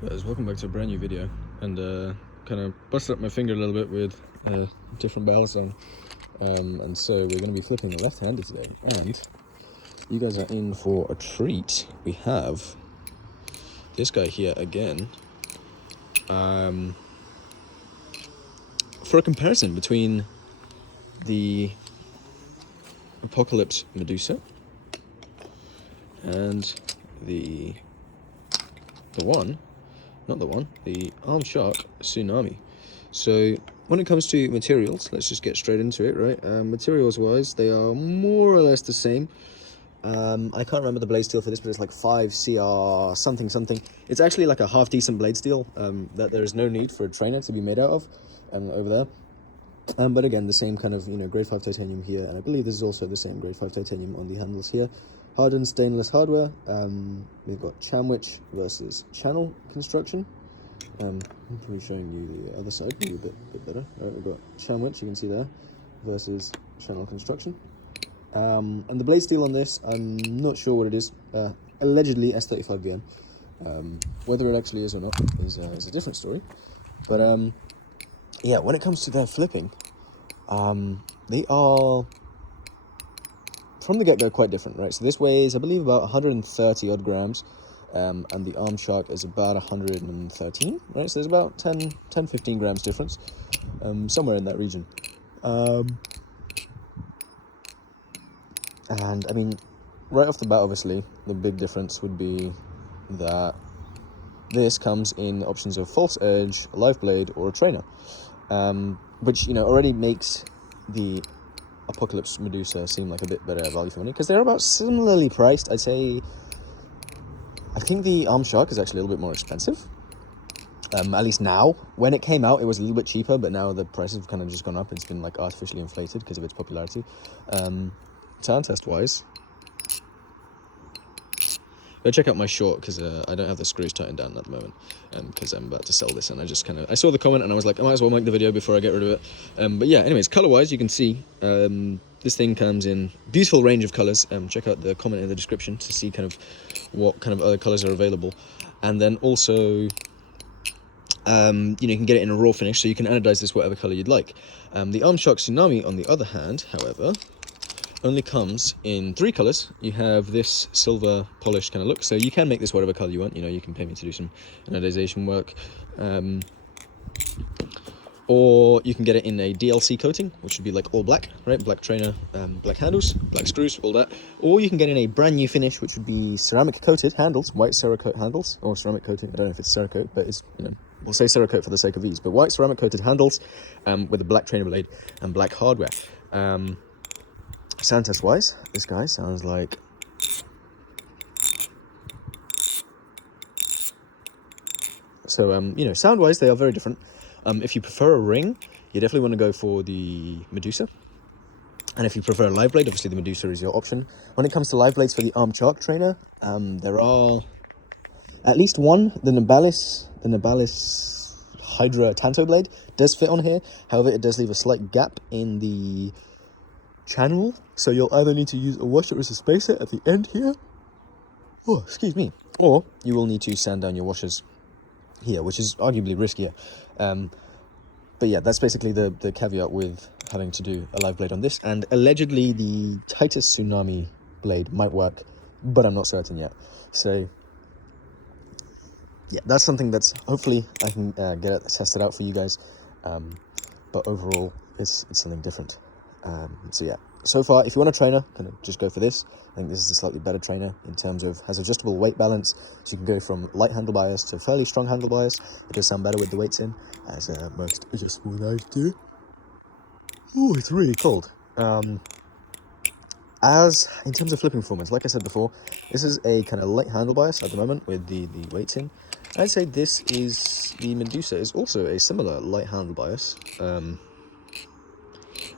Guys, welcome back to a brand new video, and kind of busted up my finger a little bit with a different Balisong, and so we're going to be flipping left-handed today, and you guys are in for a treat. We have this guy here again, for a comparison between the Apocalypse Medusa and the Arm Shark Tsunami. So when it comes to materials, let's just get straight into it, right? Materials wise, they are more or less the same. I can't remember the blade steel for this, but it's like 5 CR something. It's actually like a half decent blade steel that there is no need for a trainer to be made out of over there. But again, the same kind of, grade 5 titanium here, and I believe this is also the same grade 5 titanium on the handles here. Hardened stainless hardware. We've got Chamwich versus channel construction. I'm probably showing you the other side, maybe a bit better. Right, we've got Chamwich, you can see there, versus channel construction. And the blade steel on this, I'm not sure what it is. Allegedly S35VN. Whether it actually is or not is a different story. But yeah, when it comes to their flipping, they are from the get-go quite different, right? So this weighs, I believe, about 130 odd grams, and the Arm Shark is about 113, right? So there's about 10-15 grams difference, somewhere in that region. And I mean, right off the bat, obviously, the big difference would be that this comes in options of false edge, a live blade, or a trainer, which, already makes the Apocalypse Medusa seem like a bit better value for money, because they're about similarly priced. I'd say, I think the Arm Shark is actually a little bit more expensive, at least now. When it came out, it was a little bit cheaper, but now the prices have kind of just gone up. It's been like artificially inflated because of its popularity. Sound test wise, go check out my short, because I don't have the screws tightened down at the moment, because I'm about to sell this, and I saw the comment and I was like, I might as well make the video before I get rid of it. But yeah, anyways, color wise, you can see this thing comes in beautiful range of colors. Check out the comment in the description to see kind of what kind of other colors are available, and then also you can get it in a raw finish, so you can anodize this whatever color you'd like. The Arm Shark Tsunami, on the other hand, however, only comes in 3 colors. You have this silver polished kind of look, so you can make this whatever color you want. You can pay me to do some anodization work, or you can get it in a DLC coating, which would be like all black, right? Black trainer, black handles, black screws, all that. Or you can get in a brand new finish, which would be ceramic coated handles, white Cerakote handles, or ceramic coating. I don't know if it's Cerakote, but it's, we'll say Cerakote for the sake of ease. But white ceramic coated handles with a black trainer blade and black hardware. Sound test wise, this guy sounds like so. Sound wise, they are very different. If you prefer a ring, you definitely want to go for the Medusa, and if you prefer a live blade, obviously the Medusa is your option. When it comes to live blades for the Arm Shark trainer, there are at least one. The Nabalis Hydra Tanto blade does fit on here. However, it does leave a slight gap in the channel, so you'll either need to use a washer as a spacer at the end here, or you will need to sand down your washers here, which is arguably riskier. But yeah, that's basically the caveat with having to do a live blade on this. And allegedly the Titus Tsunami blade might work, but I'm not certain yet. So yeah, that's something that's hopefully I can get it tested out for you guys. But overall, it's something different. So yeah, so far, if you want a trainer, kind of just go for this. I think this is a slightly better trainer in terms of has adjustable weight balance, so you can go from light handle bias to fairly strong handle bias. It does sound better with the weights in, as most adjustable knives do. Oh, it's really cold. As in terms of flipping performance, like I said before, this is a kind of light handle bias at the moment with the weights in. I'd say the Medusa is also a similar light handle bias.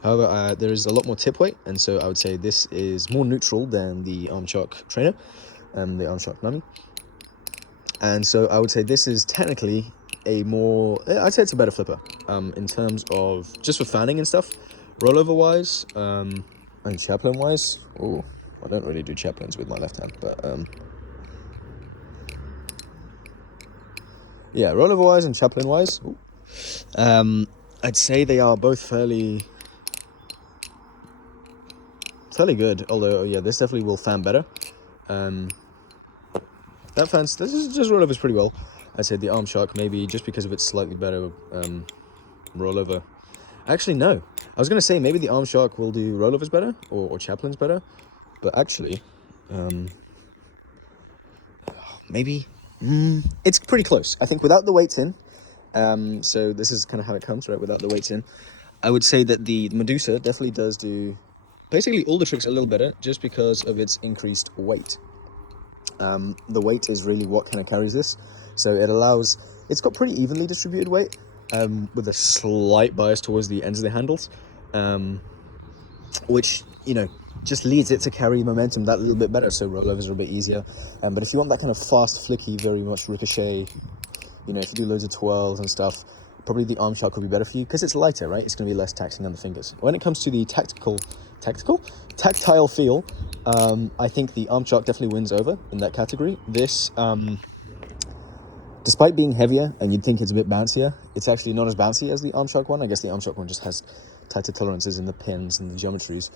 However, there is a lot more tip weight, and so I would say this is more neutral than the Arm Shark trainer, the Arm Shark Tsunami. And so I would say this is technically I'd say it's a better flipper, in terms of just for fanning and stuff. Rollover wise, and chaplain wise, I don't really do chaplains with my left hand, but Yeah, rollover wise and chaplain wise, I'd say they are both fairly good. Although yeah, this definitely will fan better. This is just rollovers pretty well. I'd say the arm shark maybe just because of its slightly better rollover. Actually, no. I was gonna say maybe the arm shark will do rollovers better or chaplains better, but actually, maybe it's pretty close. I think without the weights in. So this is kind of how it comes, right? Without the weights in, I would say that the Medusa definitely does do basically all the tricks a little better just because of its increased weight. The weight is really what kind of carries this, so it's got pretty evenly distributed weight, with a slight bias towards the ends of the handles, which just leads it to carry momentum that little bit better. So rollovers are a bit easier, but if you want that kind of fast, flicky, very much ricochet, if you do loads of twirls and stuff, probably the arm shark would be better for you because it's lighter, right? It's going to be less taxing on the fingers. When it comes to the tactile feel, I think the arm shark definitely wins over in that category. This, despite being heavier and you'd think it's a bit bouncier, it's actually not as bouncy as the arm shark one. I guess the arm shark one just has tighter tolerances in the pins and the geometries.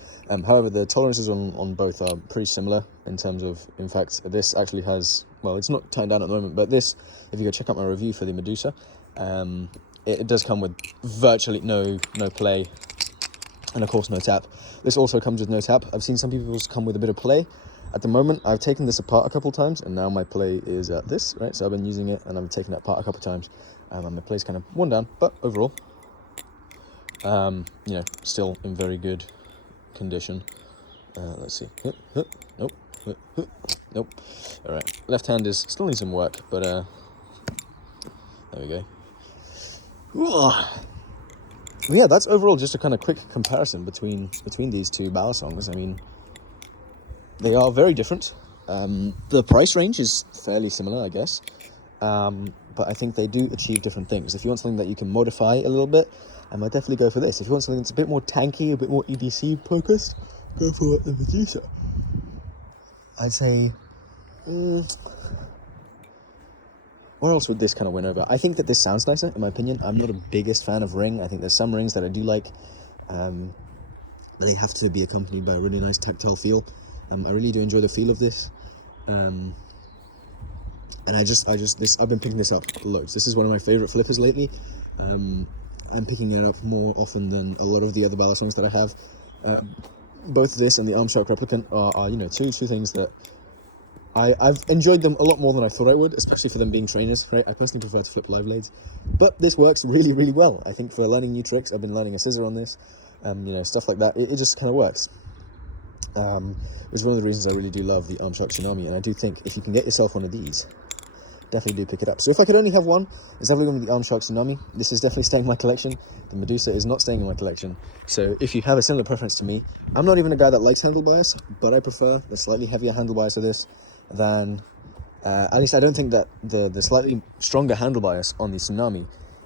However, the tolerances on both are pretty similar in terms of, in fact, this actually has, well, it's not tightened down at the moment, but this, if you go check out my review for the Medusa, it does come with virtually no play, and of course no tap. This also comes with no tap. I've seen some people's come with a bit of play. At the moment, I've taken this apart a couple times, and now my play is at this, right? So I've been using it, and I've taken it apart a couple times, and my play's kind of worn down, but overall, still in very good condition. Let's see. Nope. Nope. All right. Left hand is still needs some work, but there we go. Well, yeah, that's overall just a kind of quick comparison between these two Balisongs. I mean, they are very different. The price range is fairly similar, I guess, but I think they do achieve different things. If you want something that you can modify a little bit, I might definitely go for this. If you want something that's a bit more tanky, a bit more EDC focused, go for the Medusa. I'd say, where else would this kind of win over? I think that this sounds nicer, in my opinion. I'm not a biggest fan of ring. I think there's some rings that I do like, but they have to be accompanied by a really nice tactile feel. I really do enjoy the feel of this, and I've been picking this up loads. This is one of my favorite flippers lately. I'm picking it up more often than a lot of the other Balisongs that I have. Both this and the Arm Shark Replicant are two things that I've enjoyed them a lot more than I thought I would, especially for them being trainers, right? I personally prefer to flip live blades, but this works really, really well. I think for learning new tricks, I've been learning a scissor on this, stuff like that. It just kind of works. It's one of the reasons I really do love the Arm Shark Tsunami, and I do think if you can get yourself one of these, definitely do pick it up. So if I could only have one, it's definitely going to be the Arm Shark Tsunami. This is definitely staying in my collection. The Medusa is not staying in my collection. So if you have a similar preference to me, I'm not even a guy that likes handle bias, but I prefer the slightly heavier handle bias of this than, at least I don't think that the slightly stronger handle bias on the Tsunami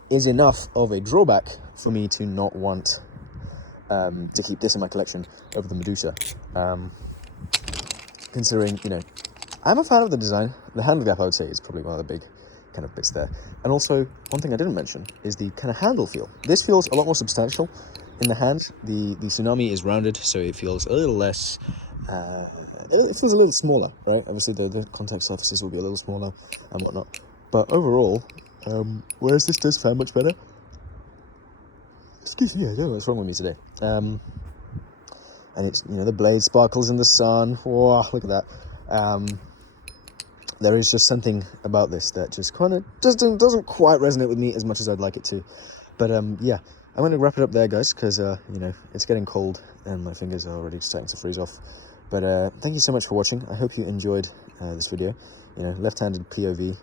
is enough of a drawback for me to not want to keep this in my collection over the Medusa. Considering, I'm a fan of the design. The handle gap, I would say, is probably one of the big kind of bits there. And also, one thing I didn't mention is the kind of handle feel. This feels a lot more substantial in the hand. The Tsunami is rounded, so it feels a little less, it feels a little smaller, right? Obviously, the contact surfaces will be a little smaller and whatnot. But overall, whereas this does fan much better, excuse me, I don't know what's wrong with me today. And it's, the blade sparkles in the sun. Whoa, look at that. There is just something about this that just kind of doesn't quite resonate with me as much as I'd like it to. But yeah, I'm going to wrap it up there, guys, because it's getting cold and my fingers are already starting to freeze off. But thank you so much for watching. I hope you enjoyed this video. Left-handed POV.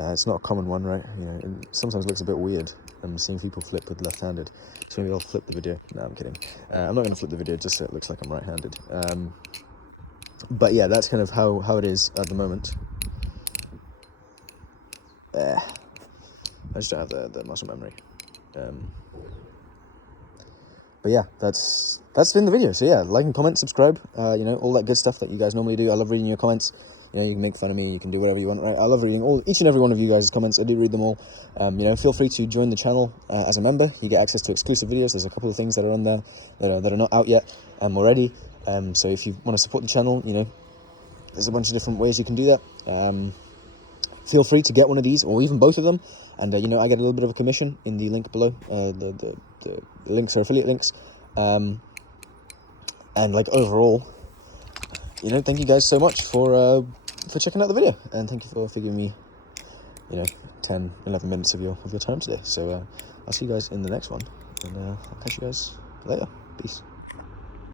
It's not a common one, right? It sometimes looks a bit weird. I'm seeing people flip with left-handed. So maybe I'll flip the video. No, I'm kidding. I'm not going to flip the video just so it looks like I'm right-handed. But yeah, that's kind of how it is at the moment. I just don't have the muscle memory. But yeah, that's been the video. So yeah, like and comment, subscribe, all that good stuff that you guys normally do. I love reading your comments. You know, you can make fun of me, you can do whatever you want, right? I love reading each and every one of you guys' comments. I do read them all. You know, feel free to join the channel as a member. You get access to exclusive videos. There's a couple of things that are on there that are not out yet already. So if you want to support the channel, you know, there's a bunch of different ways you can do that. Feel free to get one of these, or even both of them, and you know, I get a little bit of a commission in the link below. The links are affiliate links, and like overall, you know, thank you guys so much for checking out the video, and thank you for giving me, you know, 10-11 minutes of your time today. So I'll see you guys in the next one, and I'll catch you guys later. Peace.